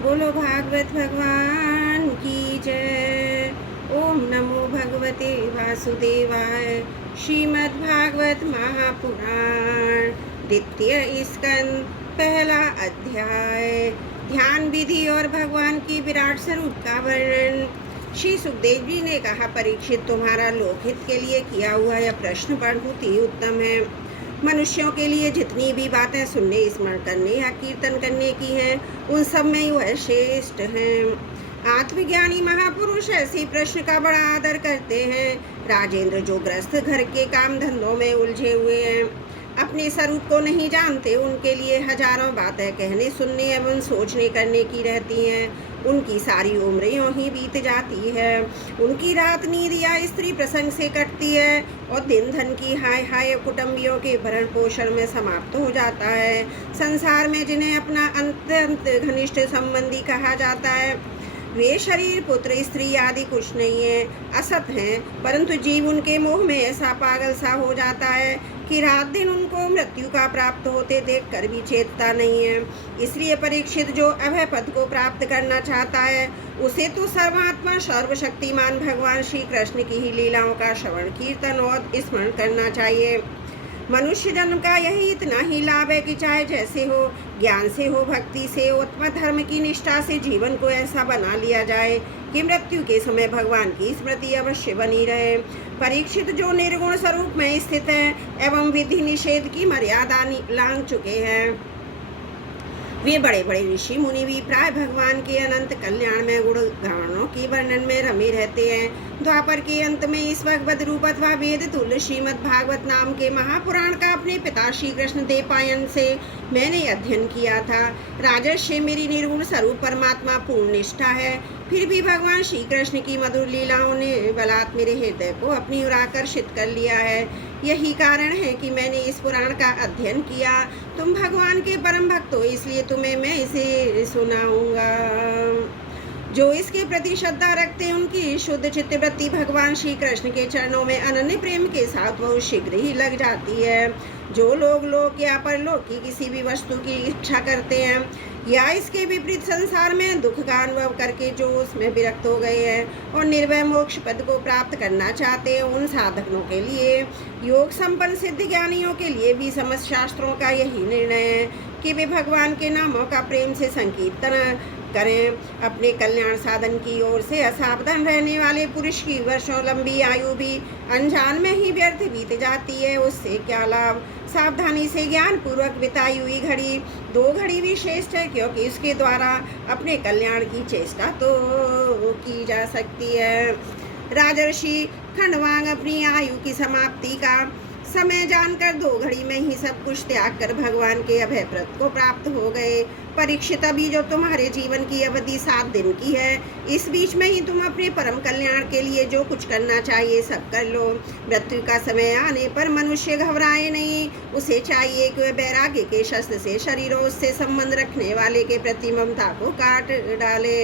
बोलो भागवत भगवान की जय। ओम नमो भगवते वासुदेवाय। श्रीमद् भागवत महापुराण द्वितीय स्कंद पहला अध्याय। ध्यान विधि और भगवान की विराट स्वरूप का वर्णन। श्री सुखदेव जी ने कहा, परीक्षित, तुम्हारा लोकहित के लिए किया हुआ यह प्रश्न बहुत ही उत्तम है। मनुष्यों के लिए जितनी भी बातें सुनने, स्मरण करने या कीर्तन करने की हैं, उन सब में वह श्रेष्ठ हैं। आत्मज्ञानी महापुरुष ऐसे प्रश्न का बड़ा आदर करते हैं। राजेंद्र, जो ग्रस्त घर के काम धंधों में उलझे हुए हैं, अपने स्वरूप को नहीं जानते, उनके लिए हजारों बातें कहने, सुनने एवं सोचने करने की रहती हैं। उनकी सारी उम्र यूं ही बीत जाती है। उनकी रात नींद या स्त्री प्रसंग से कटती है और दिन धन की हाय हाय कुटुंबियों के भरण पोषण में समाप्त हो जाता है। संसार में जिन्हें अपना अत्यंत घनिष्ठ संबंधी कहा जाता है, वे शरीर, पुत्र, स्त्री आदि कुछ नहीं है, असत हैं। परंतु जीव उनके मोह में ऐसा पागल सा हो जाता है कि रात दिन उनको मृत्यु का प्राप्त होते देखकर भी चेतता नहीं है। इसलिए परीक्षित, जो अभय पद को प्राप्त करना चाहता है, उसे तो सर्वात्मा सर्वशक्तिमान भगवान श्री कृष्ण की ही लीलाओं का श्रवण, कीर्तन और स्मरण करना चाहिए। मनुष्य जन्म का यही इतना ही लाभ है कि चाहे जैसे हो, ज्ञान से हो, भक्ति से हो, अथवा धर्म की निष्ठा से जीवन को ऐसा बना लिया जाए कि मृत्यु के समय भगवान की स्मृति अवश्य बनी रहे। परीक्षित, जो निर्गुण स्वरूप में स्थित है एवं विधि निषेध की मर्यादा लांघ चुके हैं, वे बड़े बड़े ऋषि मुनि भी प्राय भगवान के अनंत कल्याण में गुण गानों के वर्णन में रमे रहते हैं। द्वापर के अंत में इस भगवत रूप अथवा वेद तुल्य श्रीमद् भागवत नाम के महापुराण का अपने पिता श्री कृष्ण देवपायन से मैंने अध्ययन किया था। राजर्षि, मेरी निर्गुण स्वरूप परमात्मा पूर्ण निष्ठा है, फिर भी भगवान श्री कृष्ण की मधुर लीलाओं ने बलात् मेरे हृदय को अपनी ओर आकर्षित कर लिया है। यही कारण है कि मैंने इस पुराण का अध्ययन किया। तुम भगवान के परम भक्त हो, इसलिए तुम्हें मैं इसे सुनाऊंगा। जो इसके प्रति श्रद्धा रखते हैं, उनकी शुद्ध चित्तवृत्ति भगवान श्री कृष्ण के चरणों में अनन्य प्रेम के साथ बहुत शीघ्र ही लग जाती है। जो लोग लोक या परलोक की किसी भी वस्तु की इच्छा करते हैं या इसके विपरीत संसार में दुख का अनुभव करके जो उसमें विरक्त हो गए हैं और निर्भय मोक्ष पद को प्राप्त करना चाहते हैं, उन साधकों के लिए, योग संपन्न सिद्ध ज्ञानियों के लिए भी समस्त शास्त्रों का यही निर्णय है कि वे भगवान के नामों का प्रेम से संकीर्तन करें। अपने कल्याण साधन की ओर से असावधान रहने वाले पुरुष की वर्षों लंबी आयु भी अनजान में ही व्यर्थ बीत जाती है। उससे क्या लाभ? सावधानी से ज्ञान पूर्वक बिताई हुई घड़ी 2 घड़ी भी श्रेष्ठ है, क्योंकि इसके द्वारा अपने कल्याण की चेष्टा तो की जा सकती है। राजर्षि खंडवांग अपनी आयु की समाप्ति का समय जानकर 2 घड़ी में ही सब कुछ त्याग कर भगवान के अभय व्रत को प्राप्त हो गए। परीक्षित, अभी जो तुम्हारे जीवन की अवधि 7 दिन की है, इस बीच में ही तुम अपने परम कल्याण के लिए जो कुछ करना चाहिए सब कर लो। मृत्यु का समय आने पर मनुष्य घबराए नहीं। उसे चाहिए कि वह वैराग्य के शस्त्र से शरीरों से संबंध रखने वाले के प्रति ममता को काट डाले।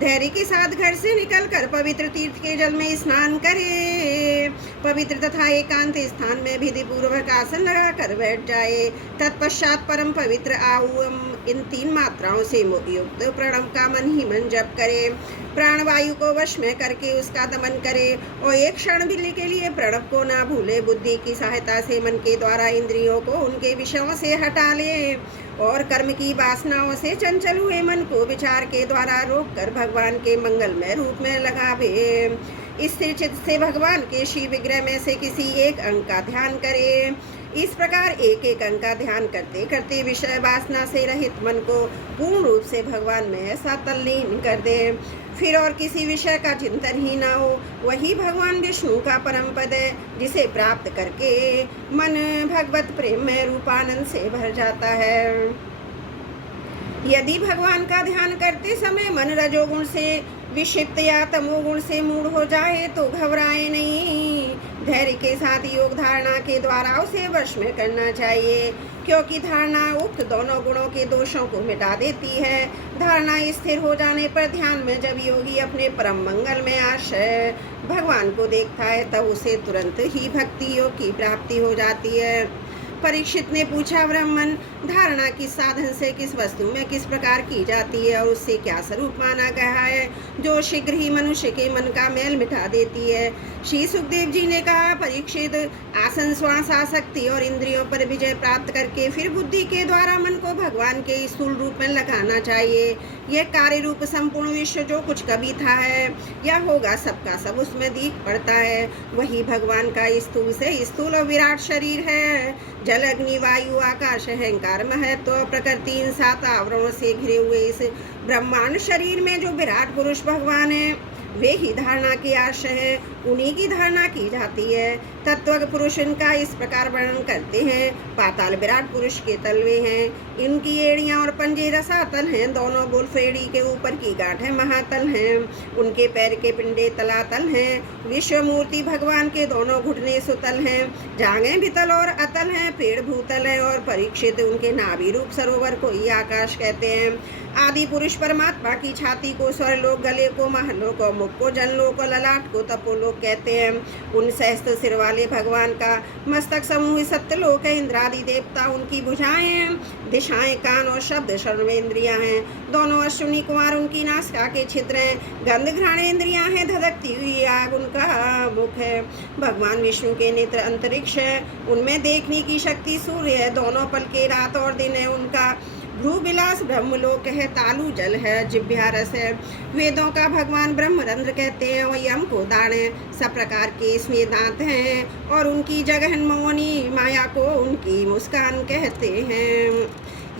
धैर्य के साथ घर से निकलकर पवित्र तीर्थ के जल में स्नान करे। पवित्र तथा एकांत स्थान में विधि पूर्वक आसन लगाकर बैठ जाए। तत्पश्चात परम पवित्र आहु इन 3 मात्राओं से युक्त प्रणव का मन ही मन जप करे। प्राणवायु को वश में करके उसका दमन करे और एक क्षण भी के लिए प्रणव को ना भूले। बुद्धि की सहायता से मन के द्वारा इंद्रियों को उनके विषयों से हटा ले और कर्म की वासनाओं से चंचल हुए मन को विचार के द्वारा रोक कर भगवान के मंगलमय रूप में लगावे। स्थिर चित्त से भगवान के श्री विग्रह में से किसी एक अंग का ध्यान करे। इस प्रकार एक एक अंग का ध्यान करते करते विषय वासना से रहित मन को पूर्ण रूप से भगवान में ऐसा तल्लीन कर दे, फिर और किसी विषय का चिंतन ही ना हो। वही भगवान विष्णु का परम पद है, जिसे प्राप्त करके मन भगवत प्रेम में रूपानंद से भर जाता है। यदि भगवान का ध्यान करते समय मन रजोगुण से विक्षिप्त या तमोगुण से मूढ़ हो जाए तो घबराए नहीं। धैर्य के साथ योग धारणा के द्वारा उसे वश में करना चाहिए, क्योंकि धारणा उक्त दोनों गुणों के दोषों को मिटा देती है। धारणा स्थिर हो जाने पर ध्यान में जब योगी अपने परम मंगल में आश्रय भगवान को देखता है, तब उसे तुरंत ही भक्ति योग की प्राप्ति हो जाती है। परीक्षित ने पूछा, ब्राह्मण, धारणा किस साधन से किस वस्तु में किस प्रकार की जाती है और उससे क्या स्वरूप माना गया है जो शीघ्र ही मनुष्य के मन का मैल मिटा देती है? श्री सुखदेव जी ने कहा, परीक्षित, आसन, श्वास, आसक्ति और इंद्रियों पर विजय प्राप्त करके फिर बुद्धि के द्वारा मन को भगवान के स्थूल रूप में लगाना चाहिए। यह कार्य रूप संपूर्ण विश्व जो कुछ कभी था है या होगा, सबका सब उसमें दिख पड़ता है। वही भगवान का स्थूल से स्थूल और विराट शरीर है। जल, अग्नि, वायु, आकाश, अहंकार, महत्व, प्रकृति, इन 7 आवरणों से घिरे हुए इस ब्रह्मांड शरीर में जो विराट पुरुष भगवान है, वे ही धारणा के आश्रय है, उन्हीं की धारणा की जाती है। तत्व पुरुष इनका इस प्रकार वर्णन करते हैं। पाताल विराट पुरुष के तलवे हैं, इनकी एड़ियां और पंजे रसातल हैं, दोनों बुल्फ एड़ी के ऊपर की गांठें महातल हैं, उनके पैर के पिंडे तलातल हैं। विश्व मूर्ति भगवान के दोनों घुटने सुतल हैं, जांघें भी तल और अतल हैं, पेड़ भूतल हैं और परीक्षित, उनके नाभि रूप सरोवर को ही आकाश कहते हैं। आदि पुरुष परमात्मा की छाती को स्वर्लोक, गले को महलोक और मुख को जनलोक और ललाट को तपोलोक कहते हैं। उन सहस्त्र सिर वाले भगवान का मस्तक समूह सत्यलोक है। इंद्रादि देवता उनकी भुजाएं, दिशाएं कान और शब्द सर्वेंद्रियां हैं। दोनों अश्विनी कुमार उनकी नासिका के छिद्र हैं। गंध घ्राणेन्द्रियां हैं, धधकती हुई आग उनका मुख है। भगवान विष्णु के नेत्र अंतरिक्ष है, उनमें देखने की शक्ति सूर्य है। दोनों पल के रात और दिन है। उनका भ्रू विलास ब्रह्मलोक है, तालु जल है, जिह्वा रस है। वेदों का भगवान ब्रह्मरंध्र कहते हैं और यम को दाण है। सब प्रकार के इसमें दांत हैं और उनकी जगह मौनी माया को उनकी मुस्कान कहते हैं।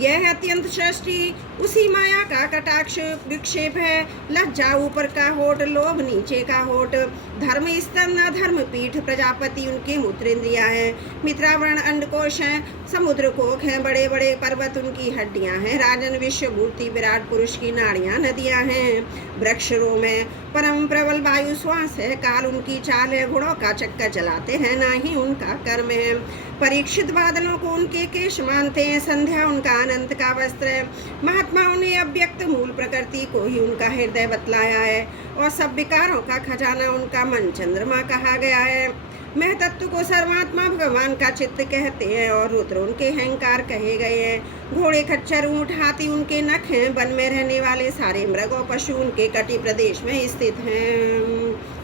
यह अत्यंत सृष्टि उसी माया का कटाक्ष विक्षेप है। लज्जा ऊपर का होठ, लोभ नीचे का होठ, धर्म स्तन, अधर्म पीठ, प्रजापति उनके मूत्रेंद्रियां हैं। मित्रावरण अंडकोश हैं, समुद्र कोख हैं, बड़े बड़े पर्वत उनकी हड्डियां हैं। राजन विश्व मूर्ति विराट पुरुष की नाड़ियां नदियां हैं। वृक्ष रोम है, परम प्रबल वायु श्वास है। काल उनकी चाल है, घोड़ों का चक्कर चलाते हैं, ना ही उनका कर्म है। परीक्षित बादलों को उनके केश मानते हैं, संध्या उनका अनंत का वस्त्र है। महात्माओं ने अव्यक्त मूल प्रकृति को ही उनका हृदय बतलाया है और सब विकारों का खजाना उनका मन चंद्रमा कहा गया है। मैं तत्व को सर्वात्मा भगवान का चित्त कहते हैं और रुद्र उनके अहंकार कहे गए हैं। घोड़े, खच्चर, ऊंट, हाथी उनके नख हैं। वन में रहने वाले सारे मृग और पशु उनके कटी प्रदेश में स्थित हैं।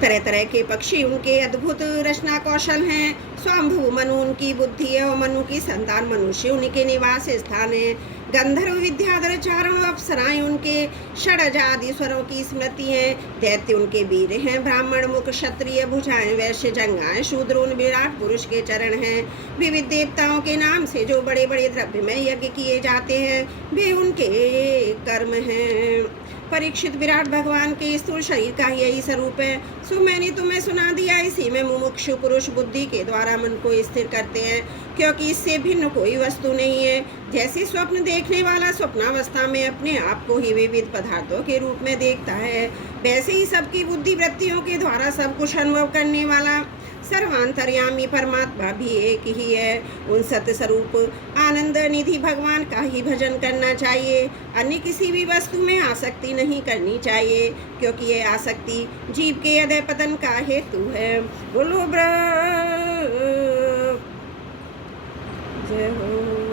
तरह तरह के पक्षी उनके अद्भुत रचना कौशल हैं। स्वयंभू मनु उनकी बुद्धि है और मनु की संतान मनुष्य उनके निवास स्थान है। गंधर्व, विद्याधर, चारण, अप्सराएं उनके षडज आदि स्वरों की स्मृति है। दैत्य उनके वीर हैं। ब्राह्मण मुख, क्षत्रिय भुजाएं, वैश्य जंगाएं, शूद्र उन विराट पुरुष के चरण हैं। विविध देवताओं के नाम से जो बड़े बड़े द्रव्य में यज्ञ किए जाते हैं, वे उनके कर्म हैं। परीक्षित, विराट भगवान के स्थूल शरीर का यही स्वरूप है। सो मैंने तुम्हें सुना दिया। इसी में मुमुक्षु पुरुष बुद्धि के द्वारा मन को स्थिर करते हैं, क्योंकि इससे भिन्न कोई वस्तु नहीं है। जैसे स्वप्न देखने वाला स्वप्नावस्था में अपने आप को ही विविध पदार्थों के रूप में देखता है, वैसे ही सबकी बुद्धि वृत्तियों के द्वारा सब कुछ अनुभव करने वाला सर्वांतर्यामी परमात्मा भी एक ही है। उन सत्य स्वरूप आनंद निधि भगवान का ही भजन करना चाहिए। अन्य किसी भी वस्तु में आसक्ति नहीं करनी चाहिए, क्योंकि ये आसक्ति जीव के अधः पतन का हेतु है। बोलो जय हो।